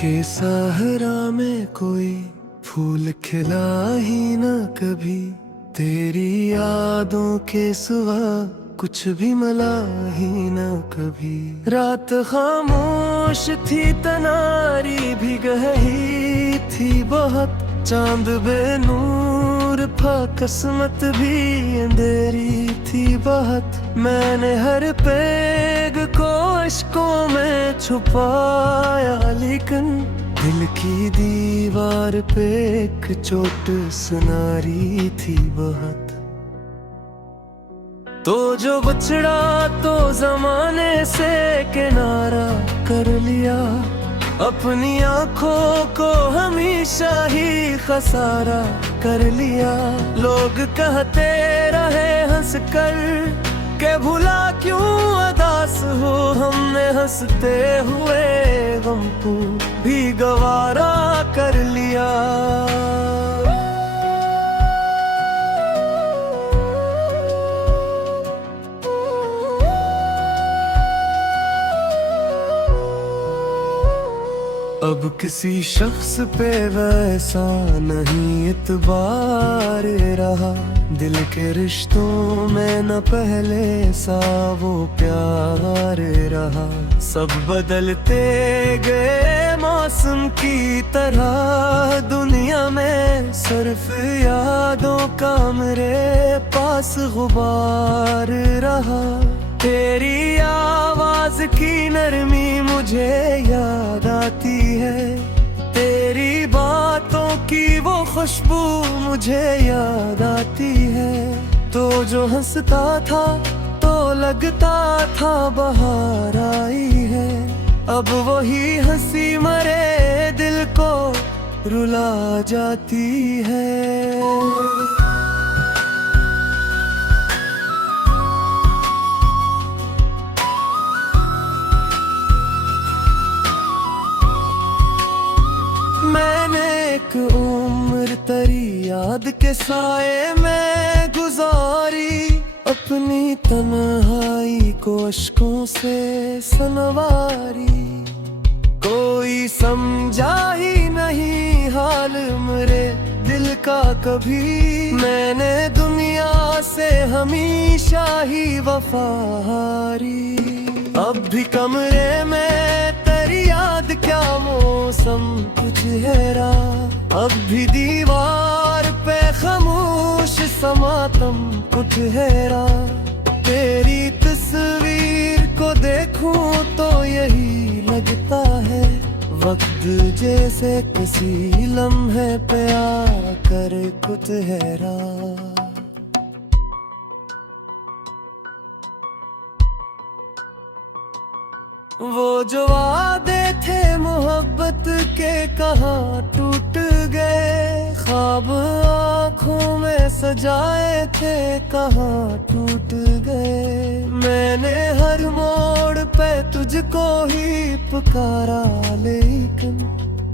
के सहरा में कोई फूल खिला ही न कभी, तेरी यादों के सिवा कुछ भी मिला ही न कभी। रात खामोश थी, तनारी भी गहरी थी बहुत, चांद बेनूर था, किस्मत भी अंधेरी थी बहुत। मैंने हर पेग को इश्कों में छुपाया, लेकिन दिल की दीवार पे एक चोट सुनारी थी बहुत। तो जो बछड़ा तो जमाने से किनारा कर लिया, अपनी आंखों को हमेशा ही खसारा कर लिया। लोग कहते रहे हंस कर के भुला क्यों अदास हो, हमने हंसते हुए गम को भी गवारा कर लिया। अब किसी शख्स पे वैसा नहीं इतबार रहा, दिल के रिश्तों में न पहले सा वो प्यार रहा। सब बदलते गए मौसम की तरह, दुनिया में सिर्फ यादों का मेरे पास गुबार रहा। तेरी आवाज की नरमी मुझे याद आती है, तेरी बातों की वो खुशबू मुझे याद आती है। तो जो हंसता था तो लगता था बहार आई है, अब वही हंसी मरे दिल को रुला जाती है। मैंने एक उम्र तेरी याद के साए में गुजारी, अपनी तन्हाई को अश्कों से सनवारी। कोई समझा ही नहीं हाल मेरे दिल का कभी, मैंने दुनिया से हमेशा ही वफाहारी। अब भी कमरे में तेरी याद क्या मौसम कुछ हैरा, अब भी दीवार पे खामोश समातम कुछ हैरा। तेरी तस्वीर को देखूं तो यही लगता है, वक्त जैसे किसी लम्हे पे आकर कुछ हैरा। वो जो वादे थे मोहब्बत के कहाँ टूट गए, ख्वाब आँखों में सजाए थे कहाँ टूट गए। मैंने हर मोड़ पे तुझको ही पुकारा, लेकिन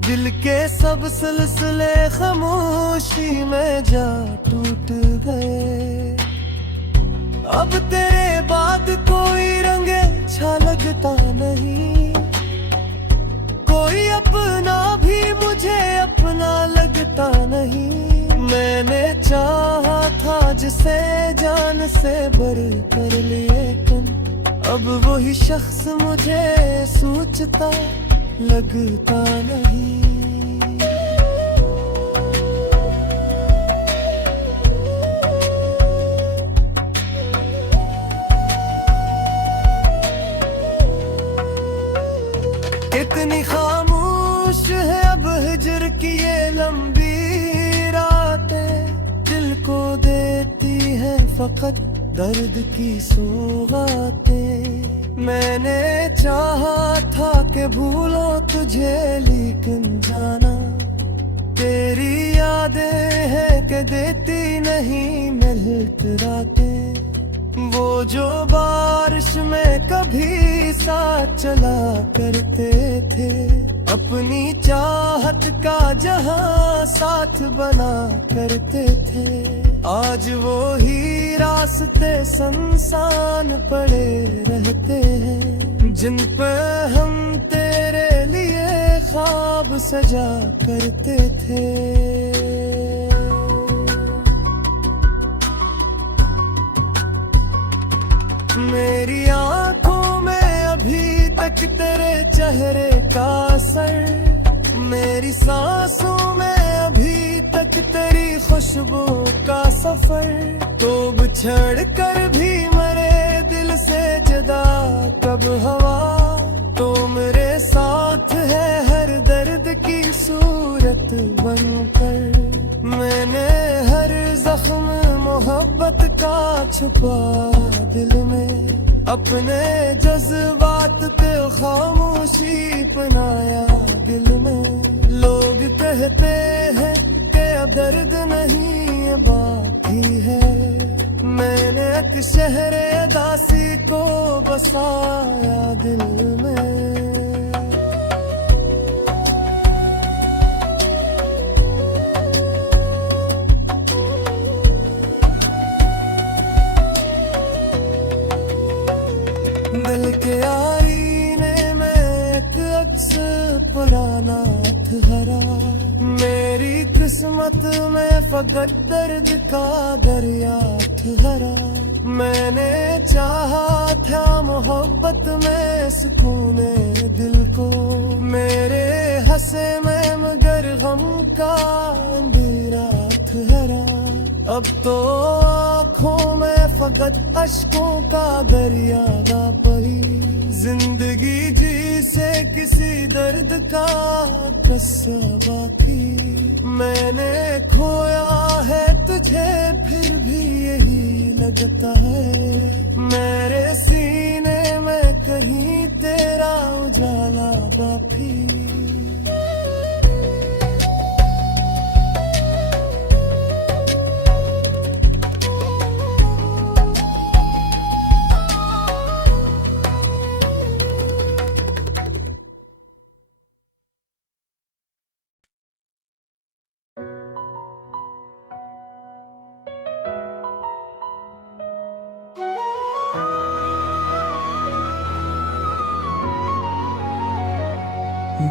दिल के सब सिलसिले खामोशी में जा टूट गए। अब तेरे बाद कोई रंग अच्छा लगता नहीं, कोई अपना भी मुझे अपना लगता नहीं। मैंने चाहा था जिसे जान से बढ़ कर, लेकिन अब वही शख्स मुझे सोचता लगता नहीं। कितनी खामोश है अब हिजर की ये लंबी रातें, दिल को देती है फकत दर्द की सौगातें। मैंने चाहा था कि भूलो तुझे, लेकिन जाना तेरी यादें हैं कि देती नहीं मिलत रातें। वो जो बारिश में कभी साथ चला करते थे, अपनी चाहत का जहां साथ बना करते थे। आज वो ही रास्ते सुनसान पड़े रहते हैं, जिन पे हम तेरे लिए ख्वाब सजा करते थे। मेरी आंखों में अभी तक तेरे चेहरे का असर, मेरी सांसों में अभी तक तेरी खुशबू का सफर। तो बिछड़ कर भी मरे दिल से जुदा कब हवा, तो मेरे साथ है हर दर्द की सूरत बनकर। मैंने हर जख्म मोहब्बत का छुपा दिल में, अपने जज्बात पे खामोशी बनाया दिल में। लोग कहते हैं कि अब दर्द नहीं है बाकी है, मैंने एक शहर दासी को बसाया दिल में। दिल के आईने में एक अक्स पुराना हरा, मेरी किस्मत में फकत दर्द का दरिया हरा। मैंने चाहा था मोहब्बत में सुकूने दिल को, मेरे हंसे में मगर गम का अंधेरा हरा। अब तो आँखों में फकत अश्कों का दरिया दा पही, जिंदगी जी से किसी दर्द का कस्सा बाकी। मैंने खोया है तुझे फिर भी यही लगता है, मेरे सीने में कहीं तेरा उजाला बाकी।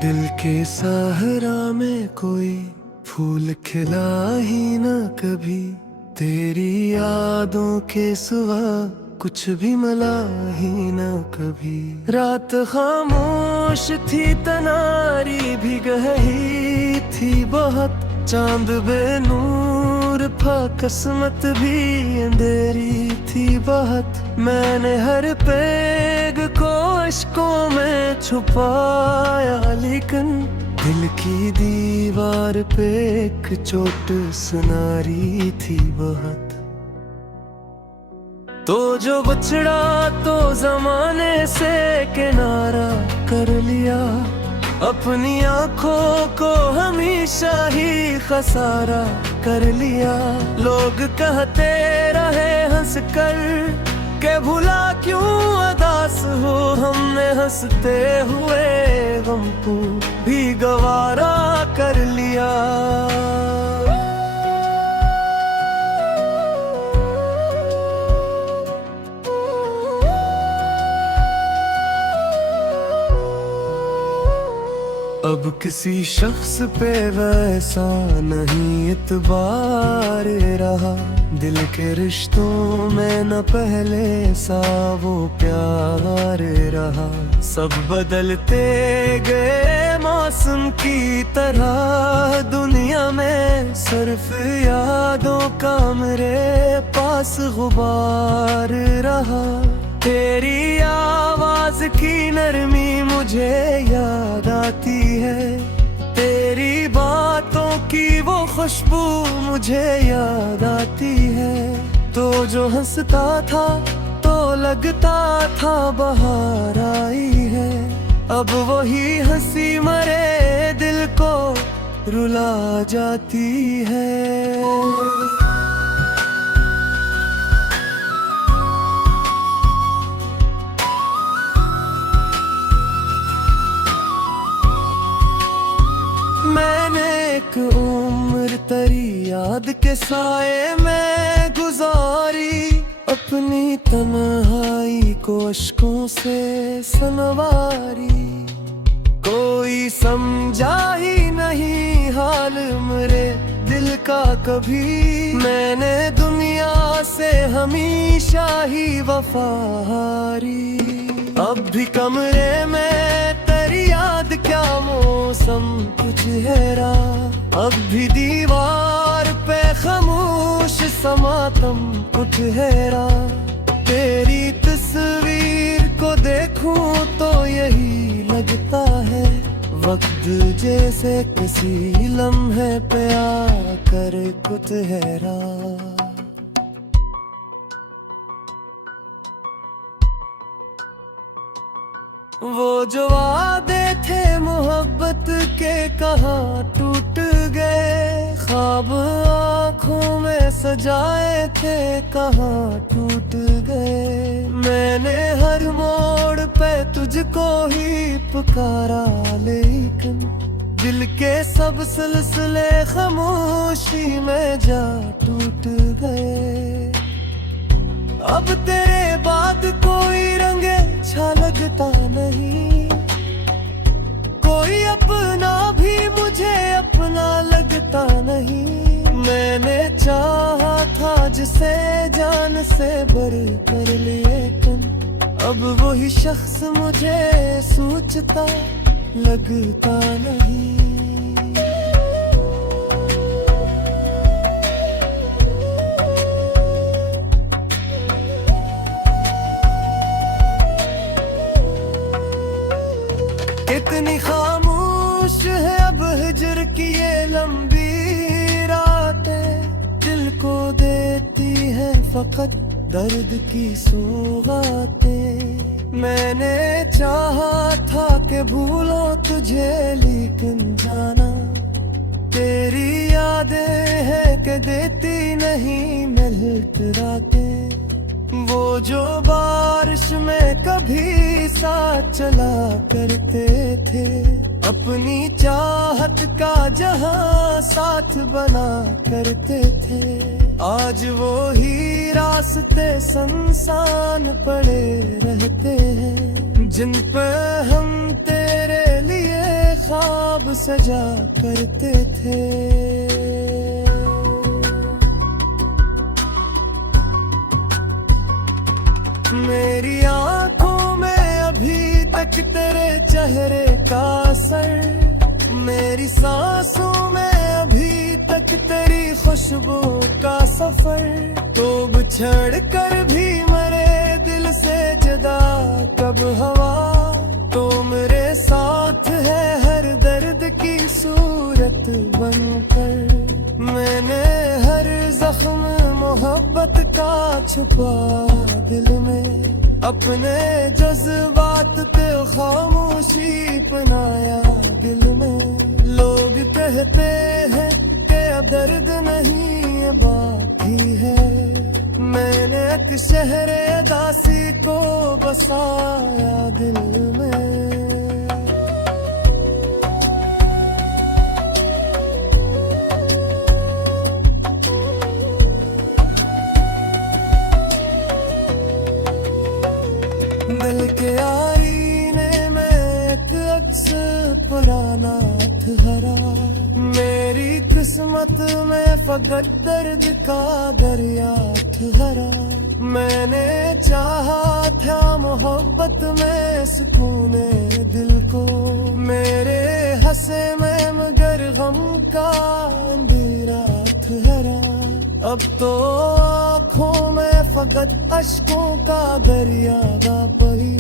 दिल के सहरा में कोई फूल खिला ही न कभी, तेरी यादों के सिवा कुछ भी मिला ही न कभी। रात खामोश थी तनारी भी गहरी थी बहुत, चांद बेनूर था किस्मत भी अंधेरी थी बहुत। मैंने हर पेग को अश्कों में छुपाया, लेकिन दिल की दीवार पे एक चोट सुनारी थी बहुत। तो जो बछड़ा तो जमाने से किनारा कर लिया, अपनी आँखों को हमेशा ही खसारा कर लिया। लोग कहते रहे हंस कर के भुला क्यों अदास हो, हमने हंसते हुए गम को भी गवारा कर लिया। अब किसी शख्स पे वैसा नहीं इतबार रहा, दिल के रिश्तों में न पहले सा वो प्यार रहा। सब बदलते गए मौसम की तरह, दुनिया में सिर्फ यादों का मेरे पास गुबार रहा। तेरी आवाज की नरमी मुझे याद आती है, तेरी बातों की वो खुशबू मुझे याद आती है। तो जो हंसता था तो लगता था बहार आई है, अब वही हंसी मरे दिल को रुला जाती है। मैंने एक उम्र तेरी याद के साए में गुजारी, अपनी तन्हाई को अश्कों से सनवारी। कोई समझा ही नहीं हाल मेरे दिल का कभी। मैंने दुनिया से हमेशा ही वफाहारी। अब भी कमरे में तेरी याद क्या मौसम कुछ हैरा। अब भी दीवार पे खामोश समातम कुछ हैरा। तेरी तस्वीर को देखूं तो यही लगता है वक्त जैसे किसी लम्हे पे आकर कुछ हैरा। वो जो वादे थे मोहब्बत के कहाँ टूट गए। ख्वाब आँखों में सजाए थे कहाँ टूट गए। मैंने हर मोड़ पे तुझको ही पुकारा लेकिन दिल के सब सिलसिले खामोशी में जा टूट गए। अब तेरे बाद कोई रंगे अच्छा लगता नहीं। कोई अपना भी मुझे अपना लगता नहीं। मैंने चाहा था जिसे जान से बढ़ कर लेकिन अब वही शख्स मुझे सोचता लगता नहीं। कितनी खामोश है अब हिजर की ये लंबी रातें। दिल को देती है फकत दर्द की सौगातें। मैंने चाहा था कि भूलो तुझे लेकिन जाना तेरी यादें है कि देती नहीं मिलत रातें। वो जो बारिश में कभी साथ चला करते थे अपनी चाहत का जहां साथ बना करते थे। आज वो ही रास्ते सुनसान पड़े रहते हैं जिन पे हम तेरे लिए ख्वाब सजा करते थे। मेरी आंखों में अभी तक तेरे चेहरे का असर। मेरी सांसों में अभी तक तेरी खुशबू का सफर। तो बिछड़ कर भी मरे दिल से जुदा कब हवा। तो मेरे साथ है हर दर्द की सूरत बनकर। मैंने हर जख्म मोहब्बत का छुपा दिल में अपने जज्बात पे खामोशी अपनाया दिल में। लोग कहते हैं कि अब दर्द नहीं है बाकी है। मैंने एक शहर दासी को बसाया दिल में। दिल के आईने में एक अक्स पुराना हरा। मेरी किस्मत में फकत दर्द का दरिया हरा। मैंने चाहा था मोहब्बत में सुकूने दिल को। मेरे हंसे में मगर गम का अंधेरा हरा। अब तो आँखों में फकत अश्कों का दरिया पड़ी।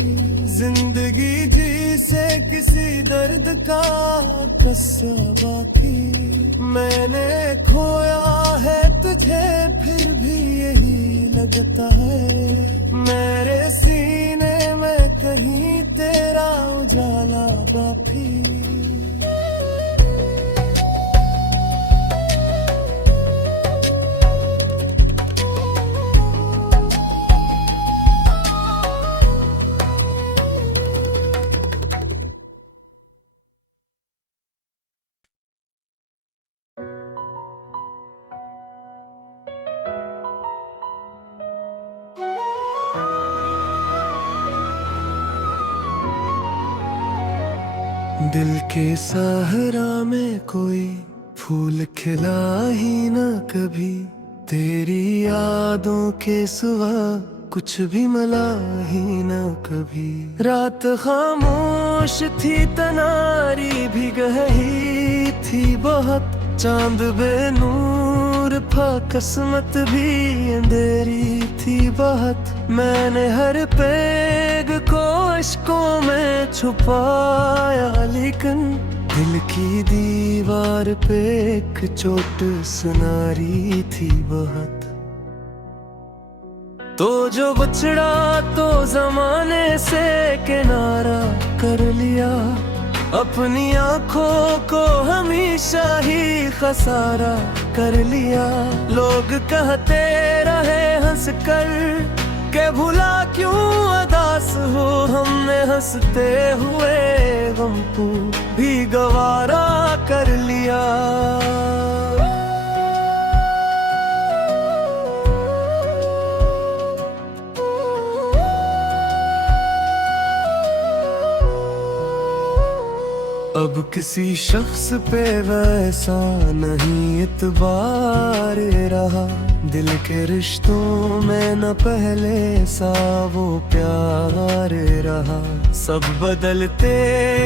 जिंदगी जी से किसी दर्द का कस्सा बाकी। मैंने खोया है तुझे फिर भी यही लगता है। मेरे सीने में कहीं तेरा उजाला बाकी। दिल के सहरा में कोई फूल खिला ही न कभी, तेरी यादों के सिवा कुछ भी मिला ही न कभी। रात खामोश थी, तनारी भी गही थी बहुत, चांद बेनूर था, किस्मत भी अंधेरी थी बहुत। मैंने हर पेग को अश्कों में छुपाया, लेकिन दिल की दीवार पे एक चोट सुनारी थी बहुत। तो जो बछड़ा तो जमाने से किनारा कर लिया, अपनी आँखों को हमेशा ही खसारा कर लिया। लोग कहते रहे हंस कर के भुला क्यों अदास हो, हमने हंसते हुए गम को भी गवारा कर लिया। अब किसी शख्स पे वैसा नहीं इतबार रहा, दिल के रिश्तों में न पहले सा वो प्यार रहा। सब बदलते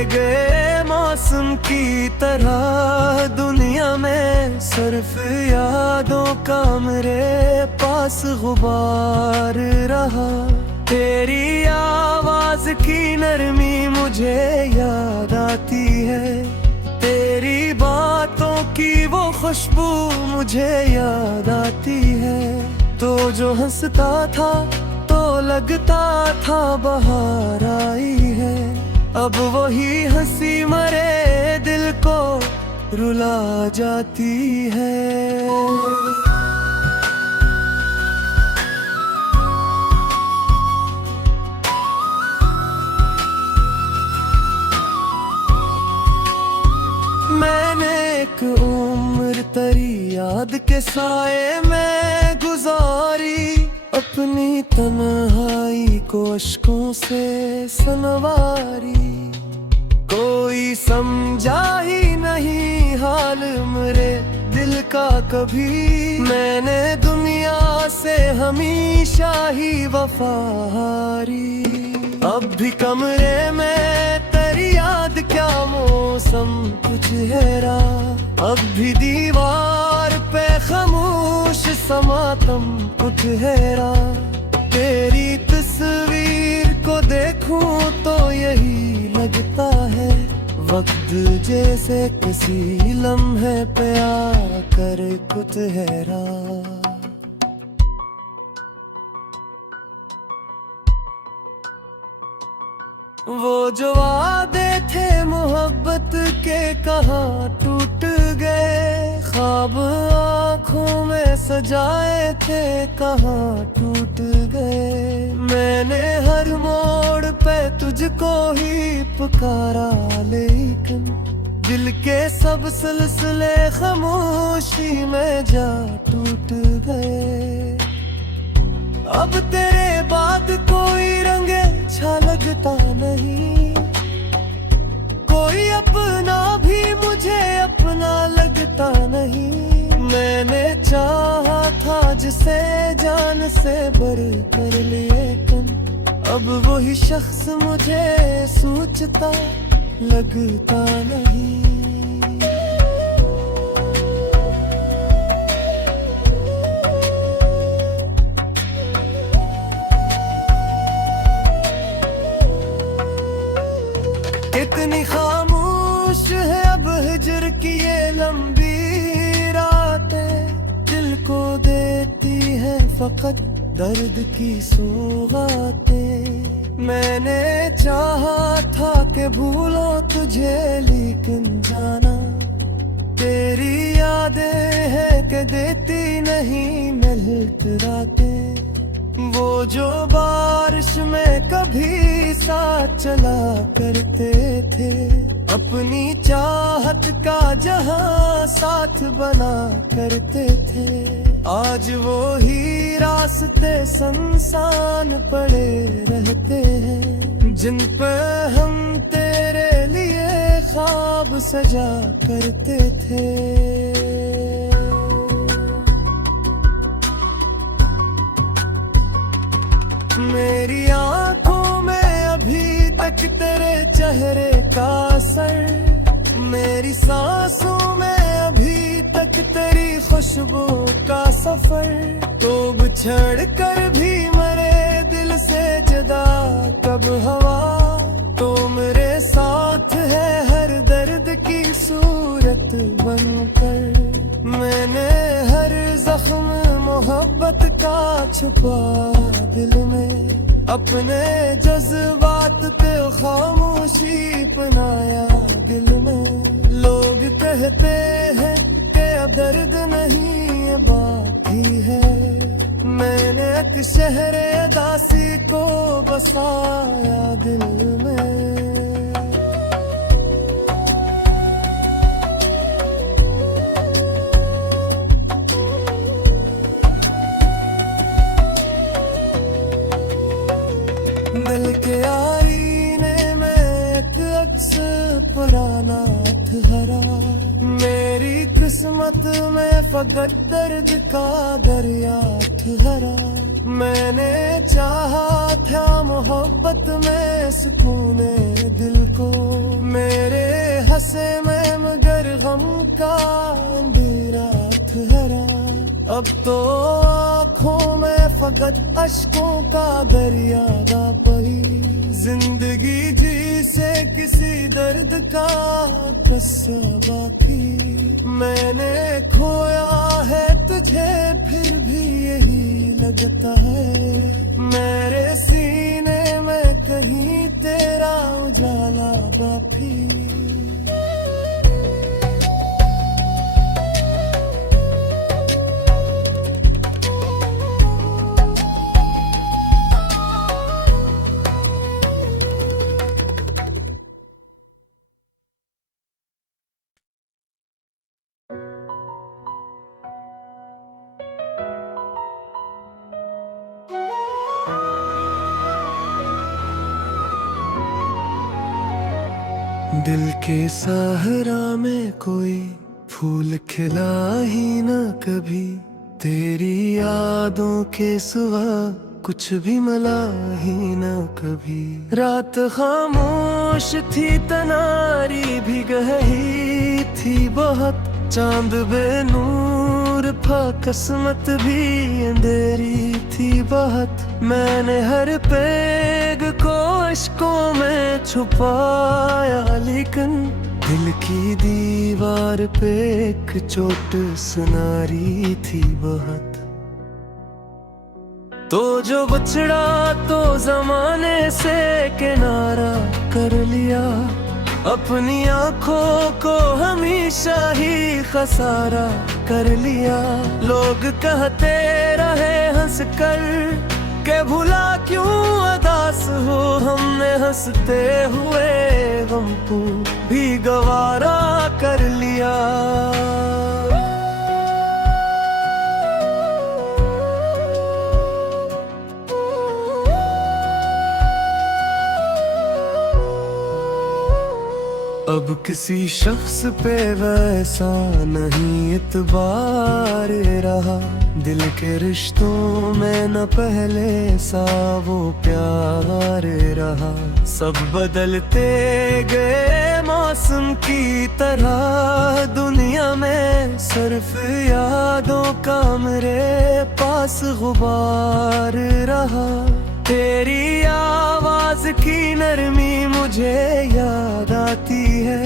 गए मौसम की तरह, दुनिया में सिर्फ यादों का मेरे पास गुबार रहा। तेरी आवाज की नरमी मुझे याद आती है, तेरी बातों की वो खुशबू मुझे याद आती है। तो जो हंसता था तो लगता था बहार आई है, अब वही हंसी मरे दिल को रुला जाती है। मैंने एक उम्र तेरी याद के साए में गुजारी, अपनी तन्हाई को अश्कों से सनवारी। कोई समझा ही नहीं हाल मेरे दिल का कभी, मैंने दुनिया से हमेशा ही वफाहारी। अब भी कमरे में तेरी याद क्या मौसम कुछ हैरा, अब भी दीवार पे खामोश समातम कुछ हैरा। तेरी तस्वीर को देखूं तो यही लगता है, वक्त जैसे किसी लम्हे पे आकर कुछ हैरा। वो जो वादे थे मोहब्बत के कहाँ टूट गए, ख्वाब आँखों में सजाए थे कहाँ टूट गए। मैंने हर मोड़ पे तुझको ही पुकारा, लेकिन दिल के सब सिलसिले खामोशी में जा टूट गए। अब तेरे बाद कोई रंग अच्छा लगता नहीं, कोई अपना भी मुझे अपना लगता नहीं। मैंने चाहा था जिसे जान से बढ़ कर, लेकिन अब वही शख्स मुझे सोचता लगता नहीं। कितनी खामोश है अब हिजर की ये लंबी रातें, दिल को देती है फकत दर्द की सौगातें। मैंने चाहा था कि भूलो तुझे, लेकिन जाना तेरी यादें है कि देती नहीं मिलत रातें। वो जो बारिश में कभी साथ चला करते थे, अपनी चाहत का जहां साथ बना करते थे। आज वो ही रास्ते संसान पड़े रहते हैं, जिन पे हम तेरे लिए ख्वाब सजा करते थे। मेरी आंखों में अभी तक तेरे चेहरे का असर, मेरी सांसों में अभी तक तेरी खुशबू का सफर। तो बिछड़ कर भी मरे दिल से जुदा कब हवा, तो मेरे साथ है हर दर्द की सूरत बनकर। मैंने हर जख्म मोहब्बत का छुपा दिल में, अपने जज्बात पे खामोशी अपनाया दिल में। लोग कहते हैं कि अब दर्द नहीं है बाकी है, मैंने एक शहर दासी को बसाया दिल में। दिल के आईने में एक अक्स पुराना ठहरा, मेरी किस्मत में फकत दर्द का दरिया ठहरा। मैंने चाहा था मोहब्बत में सुकूने दिल को, मेरे हंसे में मगर गम का अंधेरा ठहरा। अब तो आँखों में फकत अश्कों का दरिया दा पड़ी, जिंदगी जी से किसी दर्द का कस्सा बाकी। मैंने खोया है तुझे फिर भी यही लगता है, मेरे सीने में कहीं तेरा उजाला बाकी। दिल के सहरा में कोई फूल खिला ही न कभी, तेरी यादों के सिवा कुछ भी मिला ही न कभी। रात खामोश थी तनारी भी गहरी थी बहुत, चांद बेनूर था किस्मत भी अंधेरी थी बहुत। मैंने हर पेग को अश्कों में छुपाया, लेकिन दिल की दीवार पे एक चोट सुनारी थी बहुत। तो जो बछड़ा तो जमाने से किनारा कर लिया, अपनी आँखों को हमेशा ही खसारा कर लिया। लोग कहते रहे हंस कर के भुला क्यों अदास हो, हमने हंसते हुए गम को भी गवारा कर लिया। अब किसी शख्स पे वैसा नहीं इतबार रहा, दिल के रिश्तों में न पहले सा वो प्यार रहा। सब बदलते गए मौसम की तरह, दुनिया में सिर्फ यादों का मेरे पास गुबार रहा। तेरी आवाज की नरमी मुझे याद आती है,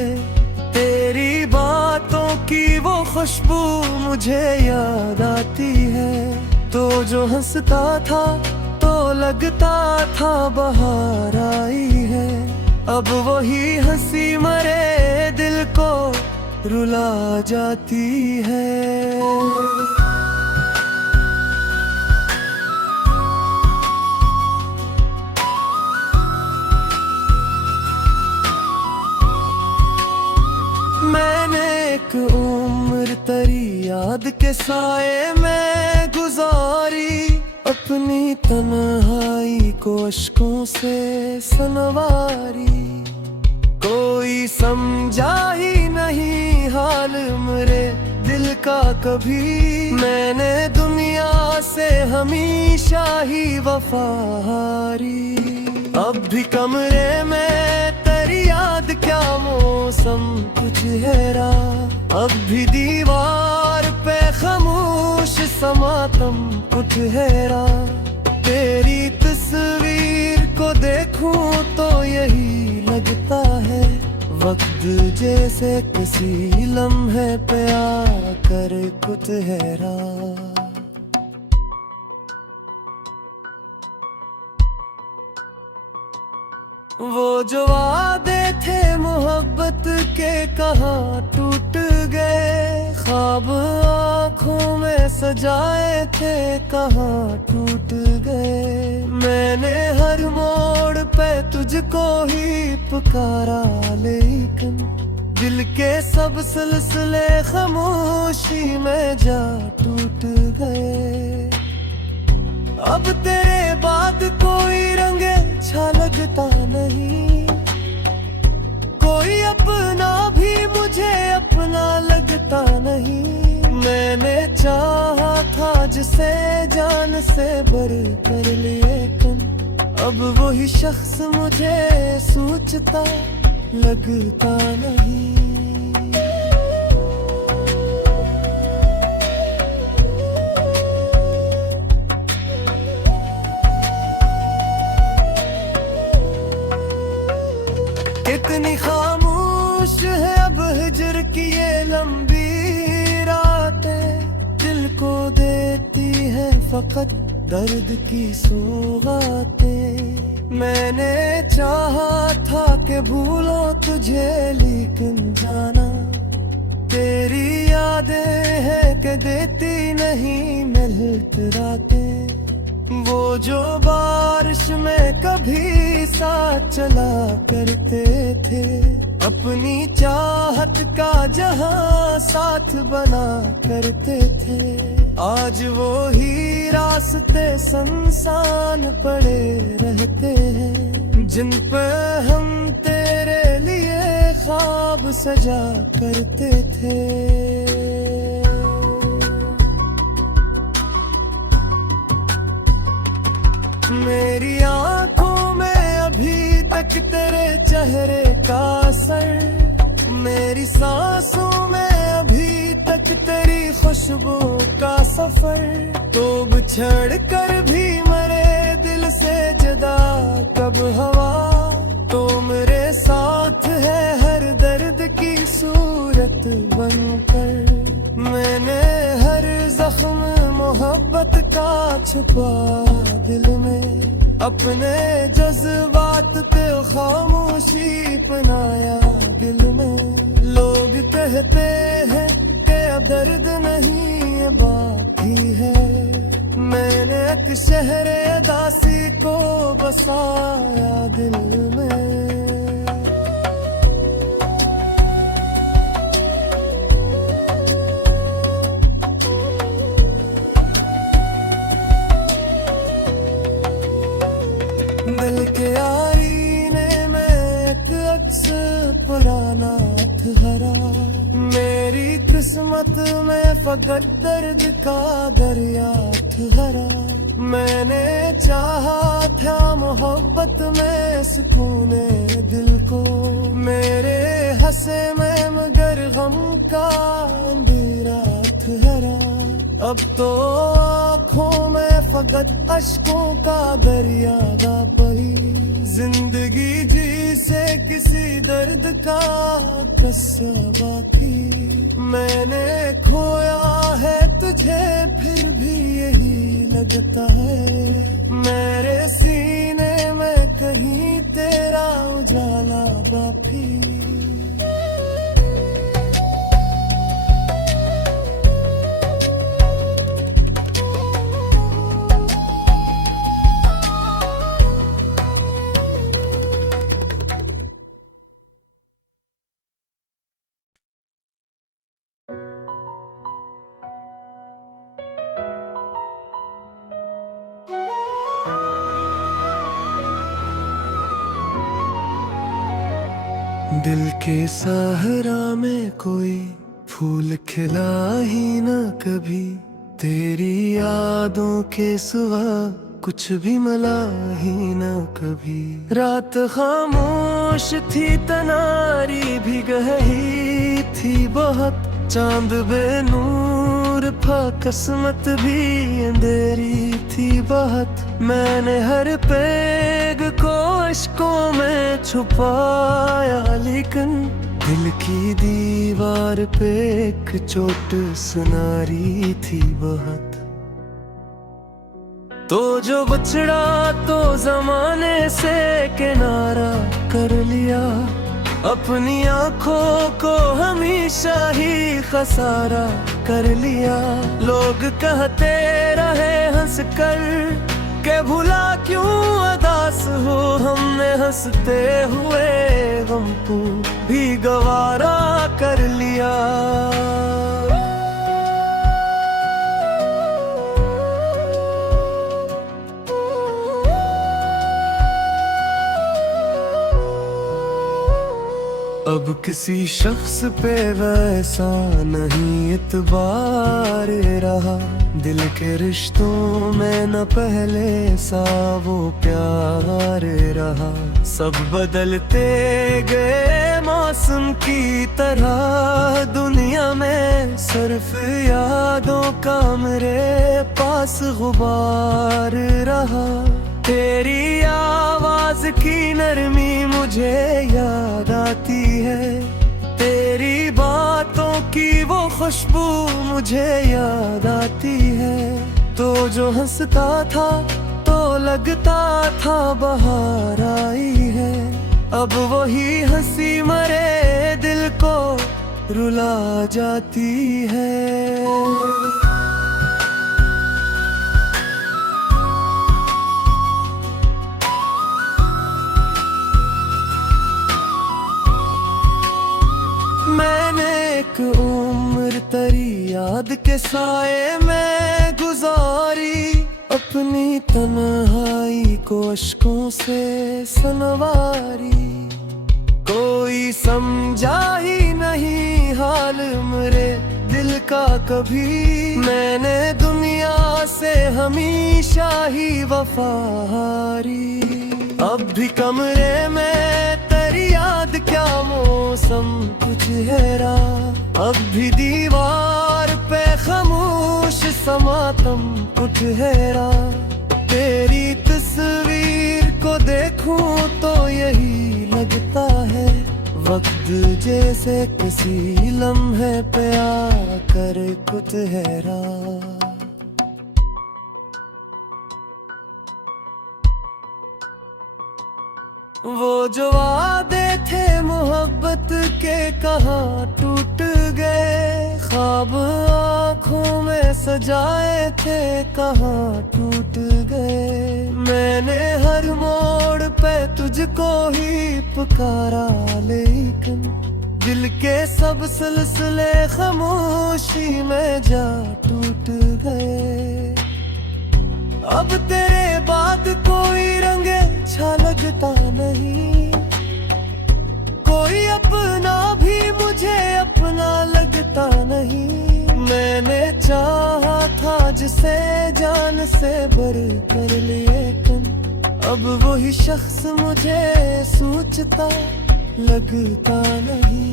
तेरी बातों की वो खुशबू मुझे याद आती है। तो जो हंसता था तो लगता था बहार आई है, अब वही हंसी मरे दिल को रुला जाती है। मैंने एक उम्र तेरी याद के साए में गुजारी, अपनी तन्हाई को अश्कों से सनवारी। कोई समझा ही नहीं हाल मेरे दिल का कभी। मैंने दुनिया से हमेशा ही वफाहारी। अब भी कमरे में तेरी याद क्या मौसम कुछ हैरा। अब भी दीवार पे खामोश समातम कुछ हैरा। तेरी तस्वीर को देखूं तो यही लगता है वक्त जैसे किसी लम्हे पे आकर कुछ हैरा। वो जो वादे थे मोहब्बत के कहाँ टूट गए। ख्वाब आँखों में सजाए थे कहाँ टूट गए। मैंने हर मोड़ पे तुझको ही पुकारा लेकिन दिल के सब सिलसिले खामोशी में जा टूट गए। अब तेरे बाद कोई रंग अच्छा लगता नहीं। कोई अपना भी मुझे अपना लगता नहीं। मैंने चाहा था जिसे जान से बढ़ कर लेकिन अब वही शख्स मुझे सोचता लगता नहीं। कितनी खामोश है अब हिजर की ये लंबी रातें। दिल को देती है फकत दर्द की सौगातें। मैंने चाहा था कि भूलो तुझे लेकिन जाना तेरी यादें है कि देती नहीं मिलत रातें। वो जो बारिश में कभी साथ चला करते थे अपनी चाहत का जहां साथ बना करते थे। आज वो ही रास्ते सुनसान पड़े रहते हैं जिन पे हम तेरे लिए ख्वाब सजा करते थे। मेरी आंखों में अभी तक तेरे चेहरे का असर। मेरी सांसों में अभी तक तेरी खुशबू का सफर। तो बिछड़ कर भी मरे दिल से जुदा कब हवा। तो मेरे साथ है हर दर्द की सूरत बनकर। मैंने हर जख्म मोहब्बत का छुपा दिल में। अपने जज्बात पे खामोशी अपनाया दिल में। लोग कहते हैं कि अब दर्द नहीं है बाकी है। मैंने एक शहर दासी को बसाया दिल में। दिल के आईने में एक अक्स पुराना हरा। मेरी किस्मत में फकत दर्द का दरिया हरा। मैंने चाहा था मोहब्बत में सुकूने दिल को। मेरे हंसे में मगर गम का अंधेरा हरा। अब तो आँखों में फकत अश्कों का दरिया गा पड़ी। जिंदगी जी से किसी दर्द का कस्सा बाकी। मैंने खोया है तुझे फिर भी यही लगता है। मेरे सीने में कहीं तेरा उजाला बाकी। दिल के सहरा में कोई फूल खिला ही न कभी, तेरी यादों के सिवा कुछ भी मिला ही न कभी। रात खामोश थी, तनारी भी गहरी थी बहुत, चांद बेनूर था, किस्मत भी अंधेरी थी बहुत। मैंने हर पेग को इश्कों में छुपाया, लेकिन दिल की दीवार पे एक चोट सुनारी थी बहुत। तो जो बछड़ा तो जमाने से किनारा कर लिया, अपनी आँखों को हमेशा ही खसारा कर लिया। लोग कहते रहे हंस कर के भुला क्यों अदास हो, हमने हंसते हुए गम को भी गवारा कर लिया। अब किसी शख्स पे वैसा नहीं इतबार रहा, दिल के रिश्तों में न पहले सा वो प्यार रहा। सब बदलते गए मौसम की तरह, दुनिया में सिर्फ यादों का मेरे पास गुबार रहा। तेरी आवाज की नरमी मुझे याद आती है, तेरी बातों की वो खुशबू मुझे याद आती है। तो जो हंसता था तो लगता था बहार आई है, अब वही हंसी मरे दिल को रुला जाती है। मैंने एक उम्र तेरी याद के साए में गुजारी, अपनी तन्हाई को अश्कों से सनवारी। कोई समझा ही नहीं हाल मेरे दिल का कभी, मैंने दुनिया से हमेशा ही वफाहारी। अब भी कमरे में तेरी याद क्या मौसम कुछ हैरा, अब भी दीवार पे खामोश समातम कुछ हैरा। तेरी तस्वीर को देखूं तो यही लगता है, वक्त जैसे किसी लम्हे पे आकर कुछ हैरा। वो जो वादे थे मोहब्बत के कहाँ टूट गए, ख्वाब आँखों में सजाए थे कहाँ टूट गए। मैंने हर मोड़ पे तुझको ही पुकारा, लेकिन दिल के सब सिलसिले खामोशी में जा टूट गए। अब तेरे बाद कोई रंग अच्छा लगता नहीं, कोई अपना भी मुझे अपना लगता नहीं। मैंने चाहा था जिसे जान से बढ़ कर, लेकिन अब वही शख्स मुझे सोचता लगता नहीं।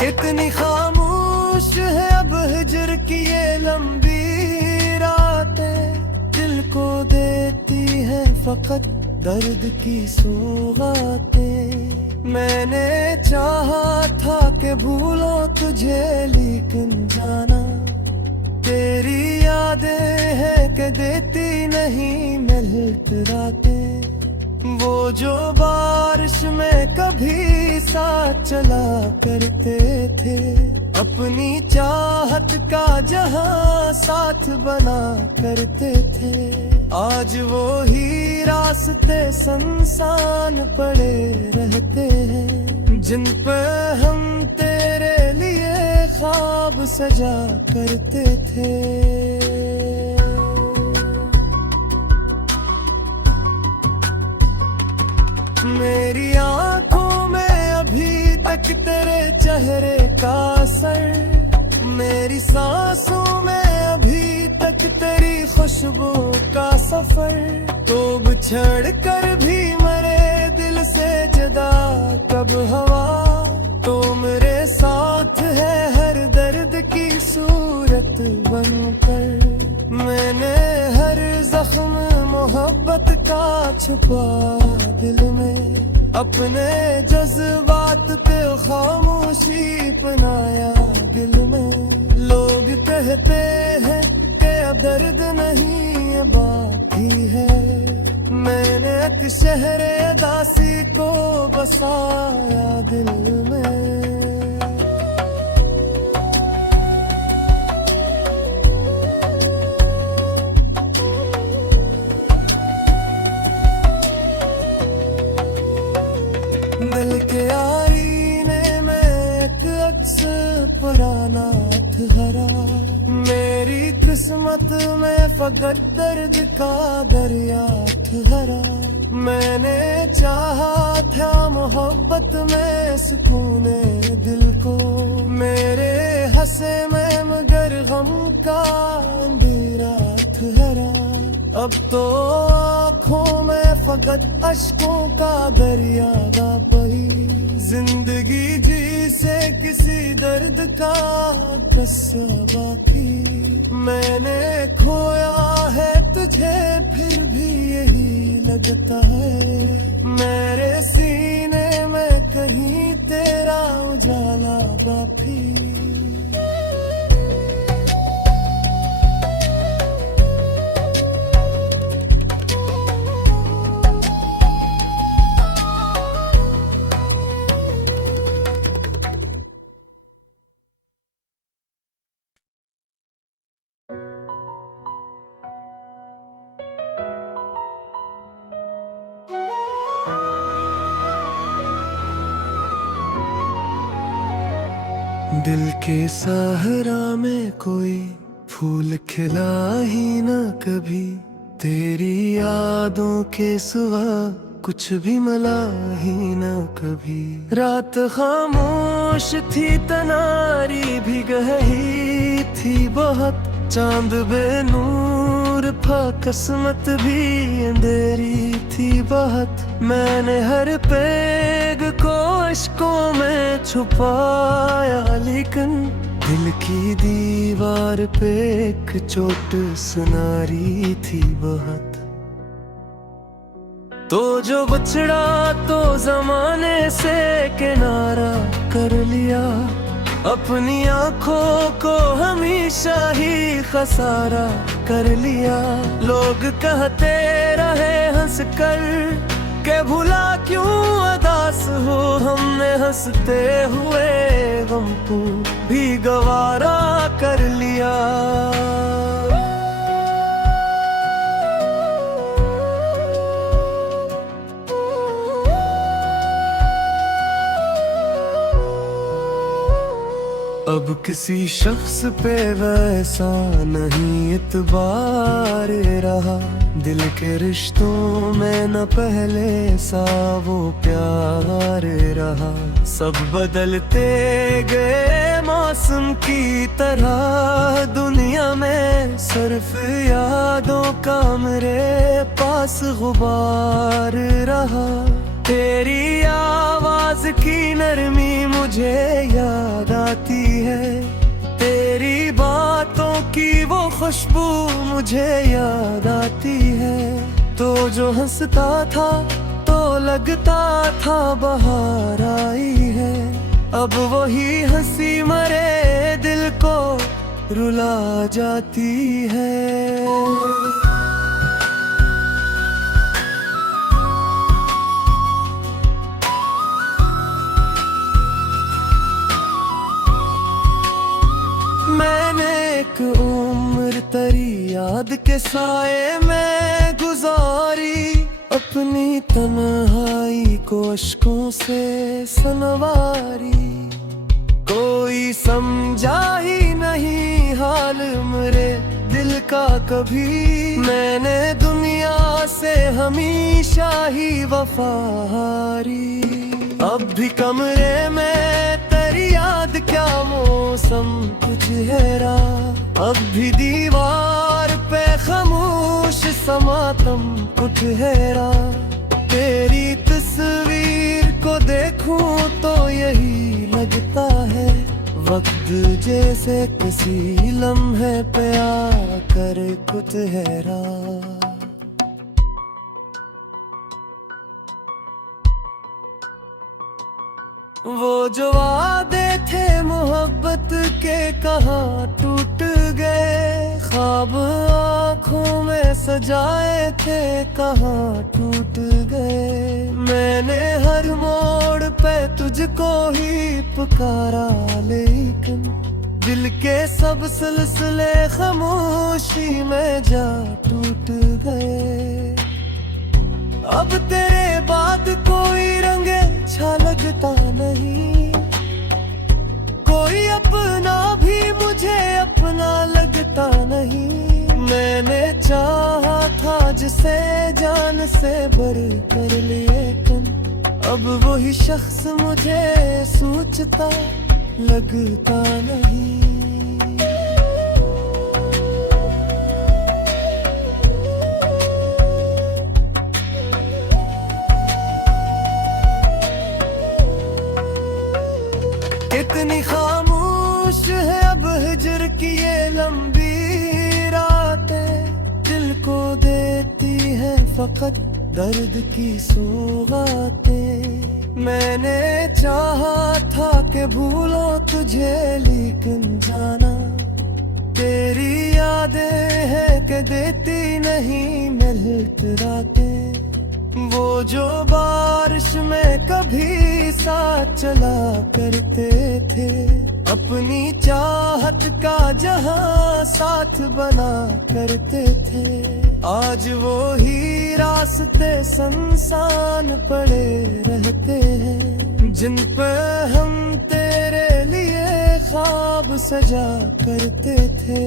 कितनी खामोश है अब हिजर की ये लंबी रातें, दिल को देती है फकत दर्द की सौगातें। मैंने चाहा था कि भूलो तुझे, लेकिन जाना तेरी यादें हैं कि देती नहीं मिलत रातें। वो जो बारिश में कभी साथ चला करते थे, अपनी चाहत का जहां साथ बना करते थे। आज वो ही रास्ते संसान पड़े रहते हैं, जिन पे हम तेरे लिए ख्वाब सजा करते थे। मेरी आंखों में अभी तक तेरे चेहरे का असर, मेरी सांसों में अभी तक तेरी खुशबू का सफर। तो बिछड़ कर भी मरे दिल से जुदा कब हवा, तो मेरे साथ है हर दर्द की सूरत बनकर। मैंने हर जख्म मोहब्बत का छुपा दिल में, अपने जज्बात पे खामोशी अपनाया दिल में। लोग कहते हैं कि अब दर्द नहीं है बाकी है, मैंने एक शहर दासी को बसाया दिल में। दिल के आईने में एक अक्स पुराना हरा, मेरी किस्मत में फकत दर्द का दरिया हरा। मैंने चाहा था मोहब्बत में सुकूने दिल को, मेरे हंसे में मगर गम का अंधेरा हरा। अब तो आँखों में फकत अश्कों का दरिया बही, जिंदगी जी से किसी दर्द का कस्सा बाकी। मैंने खोया है तुझे फिर भी यही लगता है, मेरे सीने में कहीं तेरा उजाला बाकी। दिल के सहरा में कोई फूल खिला ही न कभी, तेरी यादों के सिवा कुछ भी मिला ही न कभी। रात खामोश थी तनारी भी गही थी बहुत, चांद बेनूर था किस्मत भी अंधेरी थी बहुत। मैंने हर पेग को इश्कों में छुपाया, लेकिन दिल की दीवार पे एक चोट सुनारी थी बहुत। तो जो बछड़ा तो जमाने से किनारा कर लिया, अपनी आँखों को हमेशा ही खसारा कर लिया। लोग कहते रहे हंस कर के भुला क्यों अदास हो, हमने हंसते हुए गम को भी गवारा कर लिया। अब किसी शख्स पे वैसा नहीं इतबार रहा, दिल के रिश्तों में न पहले सा वो प्यार रहा। सब बदलते गए मौसम की तरह, दुनिया में सिर्फ यादों का मेरे पास गुबार रहा। तेरी आवाज की नरमी मुझे याद आती है, तेरी बातों की वो खुशबू मुझे याद आती है। तो जो हंसता था तो लगता था बहार आई है, अब वही हंसी मरे दिल को रुला जाती है। मैंने एक उम्र तेरी याद के साए में गुजारी, अपनी तन्हाई को अश्कों से सनवारी। कोई समझा ही नहीं हाल मेरे दिल का कभी। मैंने दुनिया से हमेशा ही वफाहारी। अब भी कमरे में तेरी याद क्या मौसम कुछ हैरा। अब भी दीवार पे खामोश समातम कुछ हैरा। तेरी तस्वीर को देखूं तो यही लगता है वक्त जैसे किसी लम्हे पे आकर कुछ हैरा। वो जो वादे थे मोहब्बत के कहाँ टूट गए। ख्वाब आँखों में सजाए थे कहाँ टूट गए। मैंने हर मोड़ पे तुझको ही पुकारा लेकिन दिल के सब सिलसिले खामोशी में जा टूट गए। अब तेरे बाद कोई रंग अच्छा लगता नहीं। कोई अपना भी मुझे अपना लगता नहीं। मैंने चाहा था जिसे जान से बढ़ कर लेकिन अब वही शख्स मुझे सोचता लगता नहीं। कितनी खामोश है अब हिजर की ये लंबी रातें। दिल को देती है फकत दर्द की सौगातें। मैंने चाहा था कि भूलो तुझे लेकिन जाना तेरी यादें है कि देती नहीं मिलत रातें। वो जो बारिश में कभी साथ चला करते थे अपनी चाहत का जहां साथ बना करते थे। आज वो ही रास्ते सुनसान पड़े रहते हैं जिन पे हम तेरे लिए ख्वाब सजा करते थे।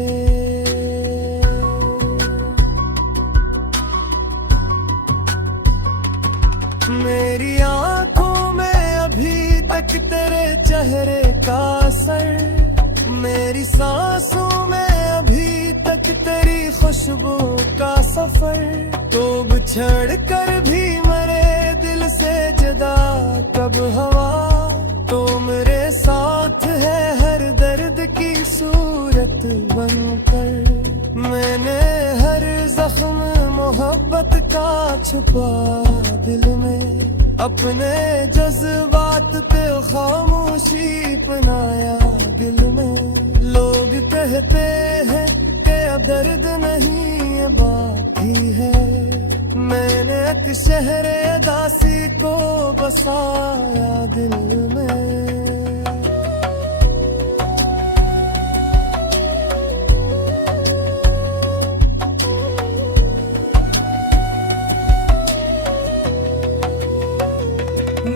मेरी आंखों में अभी तक तेरे चेहरे का असर। मेरी सांसों में अभी तक तेरी खुशबू का सफर। तो बिछड़ कर भी मरे दिल से जुदा कब हवा। तो मेरे साथ है हर दर्द की सूरत बनकर। मैंने हर जख्म मोहब्बत का छुपा दिल में। अपने जज्बात पे खामोशी अपनाया दिल में। लोग कहते हैं कि अब दर्द नहीं है बाकी है। मैंने एक शहर दासी को बसाया दिल में।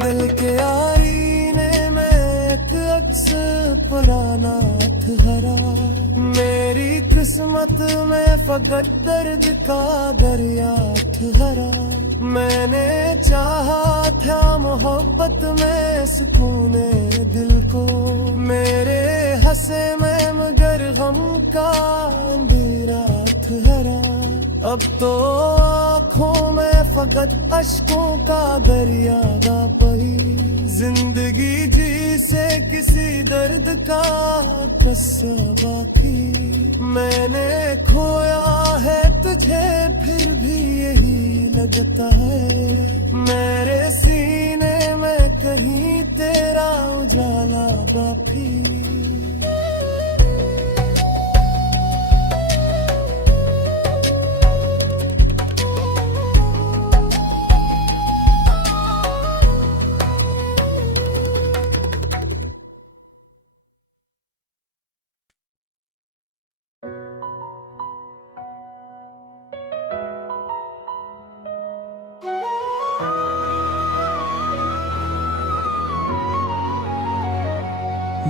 दिल के आईने में एक अक्स पुराना हरा। मेरी किस्मत में फकत दर्द का दरिया हरा। मैंने चाहा था मोहब्बत में सुकूने दिल को। मेरे हंसे में मगर गम का अंधेरा हरा। अब तो आँखों में फकत अश्कों का दरिया गा पही। जिंदगी जी से किसी दर्द का किस्सा बाकी। मैंने खोया है तुझे फिर भी यही लगता है। मेरे सीने में कहीं तेरा उजाला बाकी।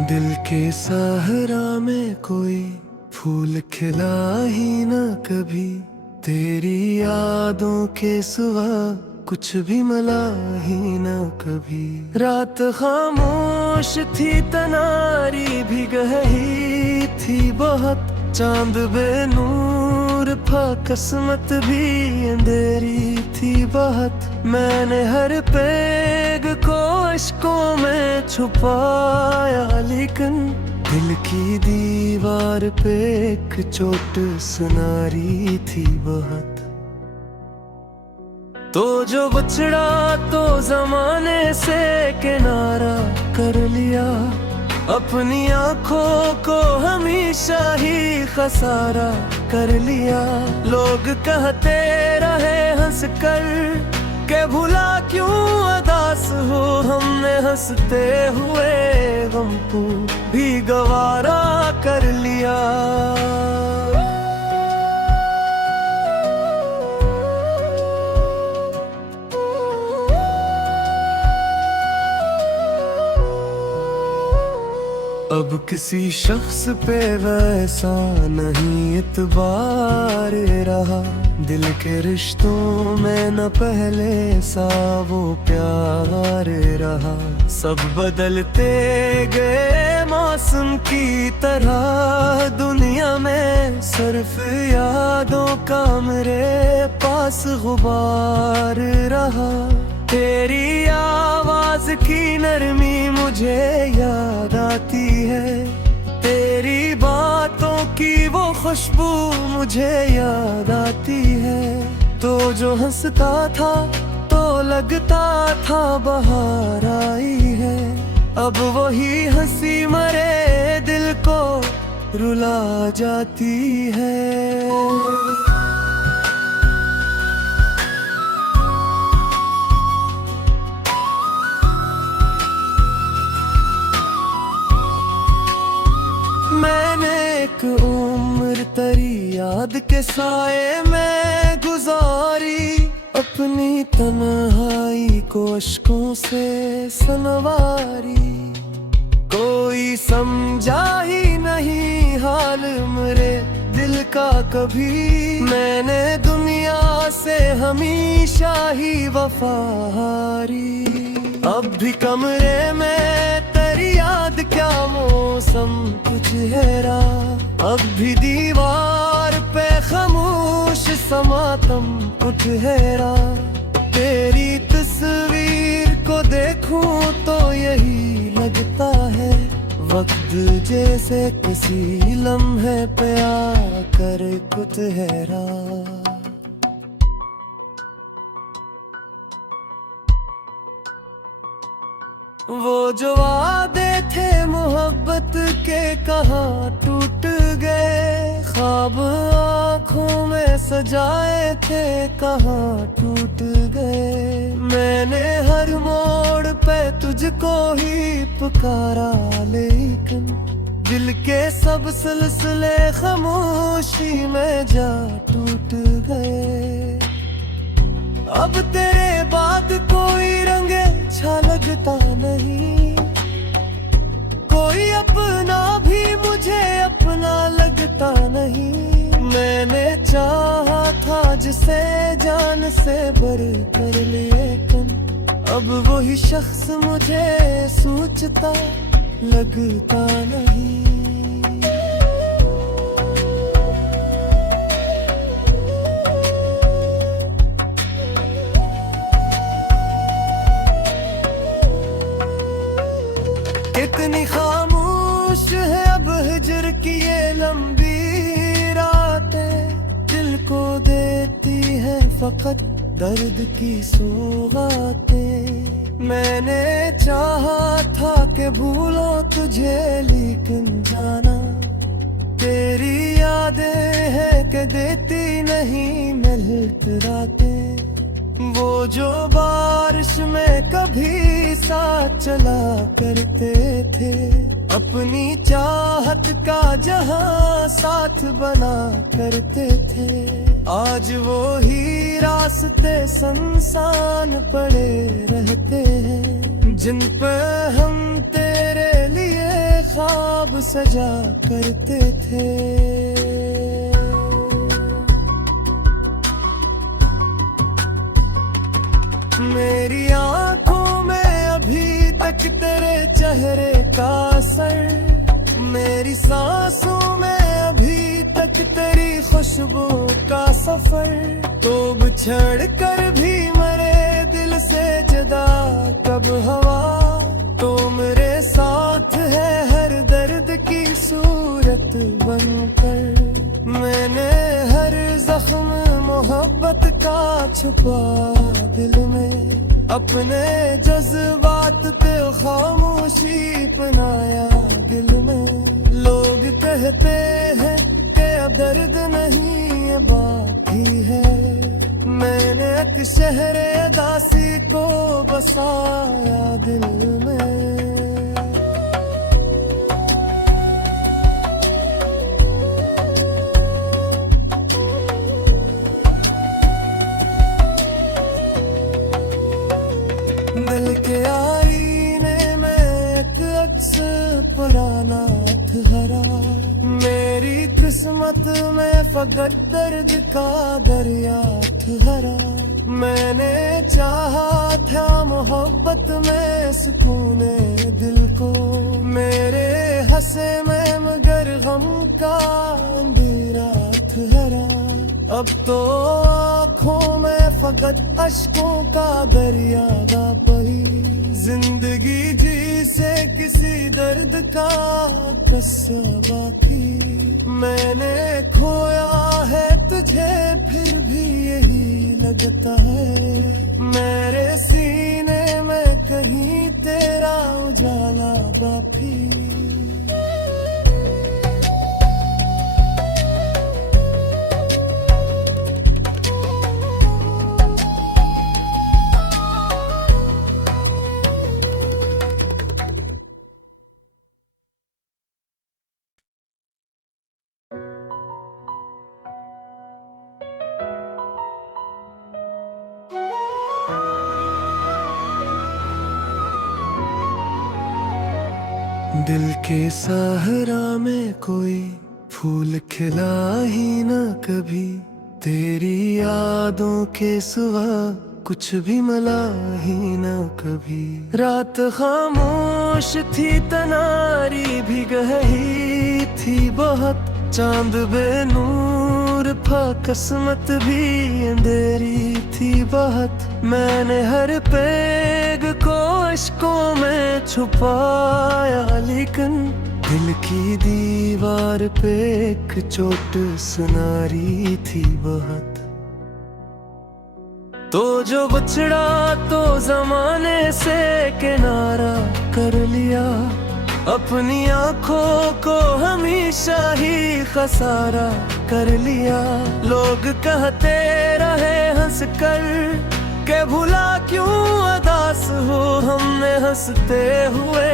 दिल के सहरा में कोई फूल खिला ही न कभी, तेरी यादों के सिवा कुछ भी मिला ही न कभी। रात खामोश थी, तनारी भी गहरी थी बहुत, चांद बेनूर था, किस्मत भी अंधेरी थी बहुत। मैंने हर पेग को अश्कों में छुपाया, लेकिन दिल की दीवार पे एक चोट सुनारी थी बहुत। तो जो बछड़ा तो जमाने से किनारा कर लिया, अपनी आँखों को हमेशा ही खसारा कर लिया। लोग कहते रहे हंस कर के भुला क्यों अदास हो, हमने हंसते हुए गम को भी गवारा कर लिया। अब किसी शख्स पे वैसा नहीं इतबार रहा, दिल के रिश्तों में न पहले सा वो प्यार रहा। सब बदलते गए मौसम की तरह, दुनिया में सिर्फ यादों का मेरे पास गुबार रहा। तेरी आवाज की नरमी मुझे याद आती है, तेरी बातों की वो खुशबू मुझे याद आती है। तो जो हंसता था तो लगता था बहार आई है, अब वही हंसी मरे दिल को रुला जाती है। मैंने एक उम्र तेरी याद के साए में गुजारी, अपनी तन्हाई को अश्कों से सनवारी। कोई समझा ही नहीं हाल मेरे दिल का कभी, मैंने दुनिया से हमेशा ही वफाहारी। अब भी कमरे में तेरी याद क्या मौसम कुछ हैरा, अब भी दीवार पे खामोश समातम कुछ हैरा। तेरी तस्वीर को देखूं तो यही लगता है, वक्त जैसे किसी लम्हे पे आकर कुछ हैरा। वो जो वादे थे मोहब्बत के कहाँ टूट गए, ख्वाब आँखों में सजाए थे कहाँ टूट गए। मैंने हर मोड़ पे तुझको ही पुकारा, लेकिन दिल के सब सिलसिले खामोशी में जा टूट गए। अब तेरे बाद कोई रंग अच्छा लगता नहीं, कोई अपना भी मुझे अपना लगता नहीं। मैंने चाहा था जिसे जान से बढ़ कर, लेकिन अब वही शख्स मुझे सोचता लगता नहीं। कितनी खामोश है अब हिजर की ये लंबी रातें, दिल को देती है फकत दर्द की सौगातें। मैंने चाहा था कि भूलो तुझे, लेकिन जाना तेरी यादें हैं कि देती नहीं मिलत रातें। वो जो बारिश में कभी साथ चला करते थे, अपनी चाहत का जहां साथ बना करते थे। आज वो ही रास्ते संसान पड़े रहते हैं, जिन पे हम तेरे लिए ख्वाब सजा करते थे। मेरी आंखों में अभी तक तेरे चेहरे का असर, मेरी सांसों में अभी तक तेरी खुशबू का सफर। तो बिछड़ कर भी मरे दिल से जुदा कब हवा, तो मेरे साथ है हर दर्द की सूरत बनकर। मैंने हर जख्म मोहब्बत का छुपा दिल में, अपने जज्बात पे खामोशी अपनाया दिल में। लोग कहते हैं कि अब दर्द नहीं है बाकी है, मैंने एक शहर दासी को बसाया दिल में। दिल के आईने में एक अक्स पुराना हरा, मेरी किस्मत में फकत दर्द का दरिया हरा। मैंने चाहा था मोहब्बत में सुकूने दिल को, मेरे हंसे में मगर गम का अंधेरा हरा। अब तो आँखों में फकत अश्कों का दरिया दा पही, जिंदगी जी से किसी दर्द का कस्सा बाकी। मैंने खोया है तुझे फिर भी यही लगता है, मेरे सीने में कहीं तेरा उजाला बाकी। दिल के सहरा में कोई फूल खिला ही न कभी, तेरी यादों के सिवा कुछ भी मिला ही न कभी। रात खामोश थी तनारी भी गही थी बहुत, चांद बेनूर था किस्मत भी अंधेरी थी बहुत। मैंने हर पेग को अश्कों में छुपाया, लेकिन दिल की दीवार पे एक चोट सुनारी थी बहुत। तो जो बछड़ा तो जमाने से किनारा कर लिया, अपनी आँखों को हमेशा ही खसारा कर लिया। लोग कहते रहे हंस कर के भुला क्यों अदास हो, हमने हंसते हुए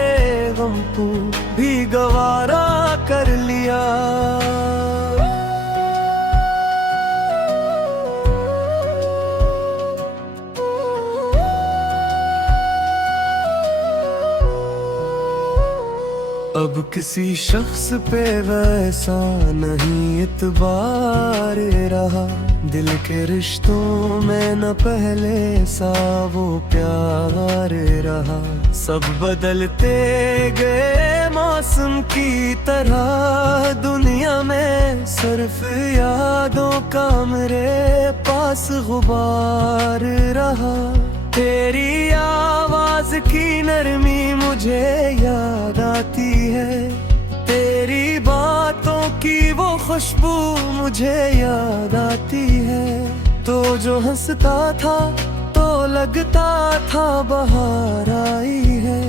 गम को भी गवारा कर लिया। अब किसी शख्स पे वैसा नहीं इतबार रहा, दिल के रिश्तों में न पहले सा वो प्यार रहा। सब बदलते गए मौसम की तरह, दुनिया में सिर्फ यादों का मेरे पास गुबार रहा। तेरी आवाज की नरमी मुझे याद आती है, तेरी बातों की वो खुशबू मुझे याद आती है। तो जो हंसता था तो लगता था बहार आई है,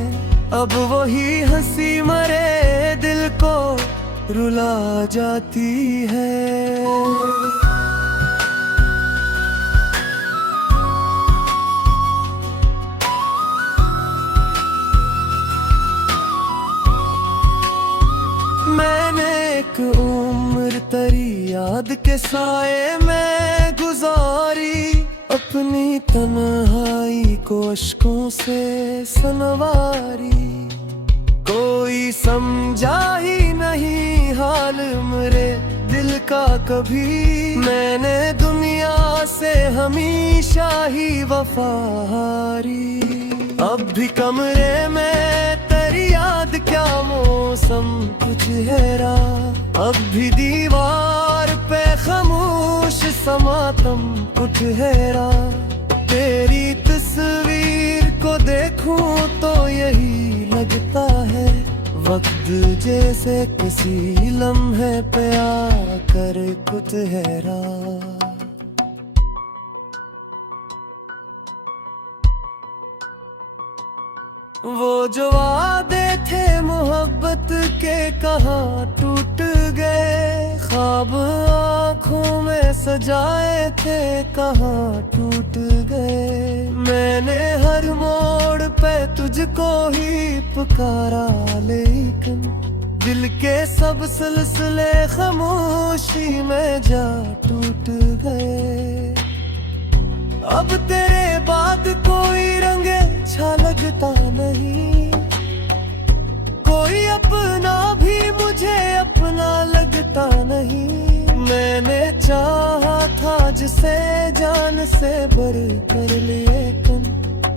अब वही हंसी मरे दिल को रुला जाती है। मैंने एक उम्र तेरी याद के साए में गुजारी, अपनी तन्हाई को अश्कों से सनवारी। कोई समझा ही नहीं हाल मेरे दिल का कभी। मैंने दुनिया से हमेशा ही वफाहारी। अब भी कमरे में तेरी याद क्या मौसम कुछ हैरा। अब भी दीवार पे खामोश समातम कुछ हैरा। तेरी तस्वीर को देखूं तो यही लगता है वक्त जैसे किसी लम्हे पे आकर कुछ हैरा। वो जो वादे थे मोहब्बत के कहाँ टूट गए। ख्वाब आँखों में सजाए थे कहाँ टूट गए। मैंने हर मोड़ पे तुझको ही पुकारा लेकिन दिल के सब सिलसिले खामोशी में जा टूट गए। अब तेरे बाद कोई रंग अच्छा लगता नहीं। कोई अपना भी मुझे अपना लगता नहीं। मैंने चाहा था जिसे जान से बढ़ कर लेकिन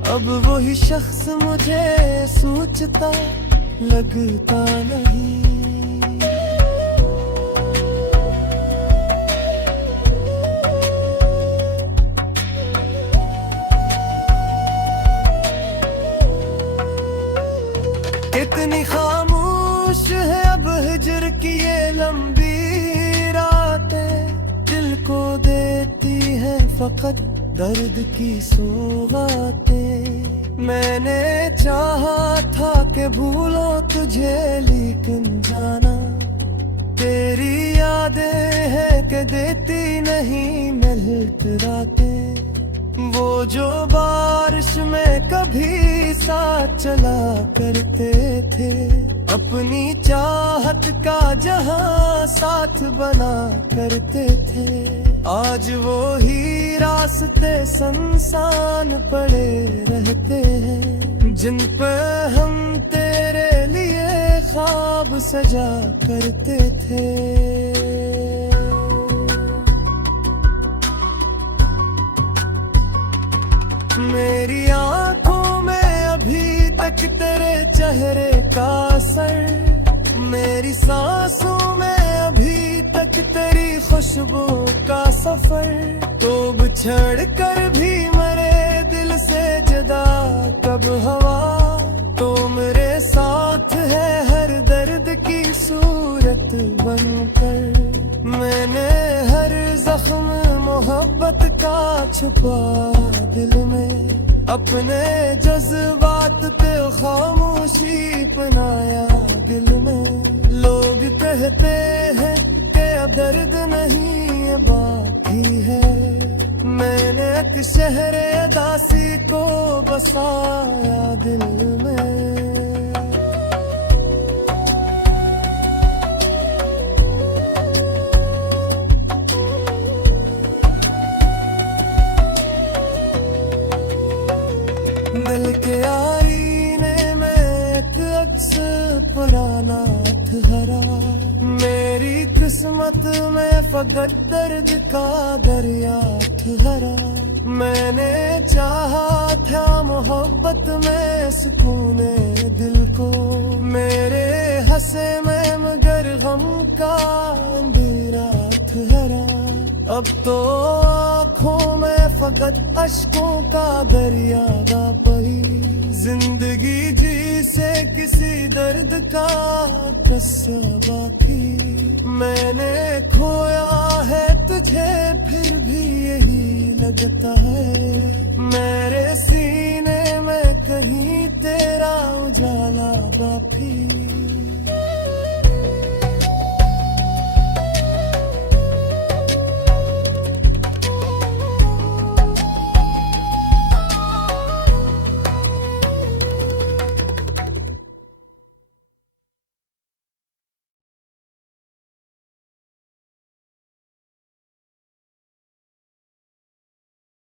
अब वही शख्स मुझे सोचता लगता नहीं। कितनी खामोश है अब हिजर की ये लंबी रातें। दिल को देती है फकत दर्द की सौगातें। मैंने चाहा था कि भूलो तुझे लेकिन जाना तेरी यादें है कि देती नहीं मिलत रातें। वो जो बारिश में कभी साथ चला करते थे। अपनी चाहत का जहां साथ बना करते थे। आज वो ही रास्ते सुनसान पड़े रहते हैं जिन पे हम तेरे लिए ख्वाब सजा करते थे। मेरी आंखों में अभी तक तेरे चेहरे का असर। मेरी सांसों में अभी तक तेरी खुशबू का सफर। तो बिछड़ कर भी मरे दिल से जुदा कब हवा। तो मेरे साथ है हर दर्द की सूरत बनकर। मैंने हर जख्म मोहब्बत का छुपा दिल में। अपने जज्बात पे खामोशी बनाया दिल में। लोग कहते हैं कि अब दर्द नहीं है बाकी है। मैंने एक शहर दासी को बसाया दिल में। दिल के आईने में एक अक्स पुराना हरा। मेरी किस्मत में फकत दर्द का दरिया हरा। मैंने चाहा था मोहब्बत में सुकूने दिल को। मेरे हंसे में मगर गम का अंधेरा हरा। अब तो आँखों में फकत अश्कों का दरिया बही। जिंदगी जी से किसी दर्द का कस्सा बाकी। मैंने खोया है तुझे फिर भी यही लगता है। मेरे सीने में कहीं तेरा उजाला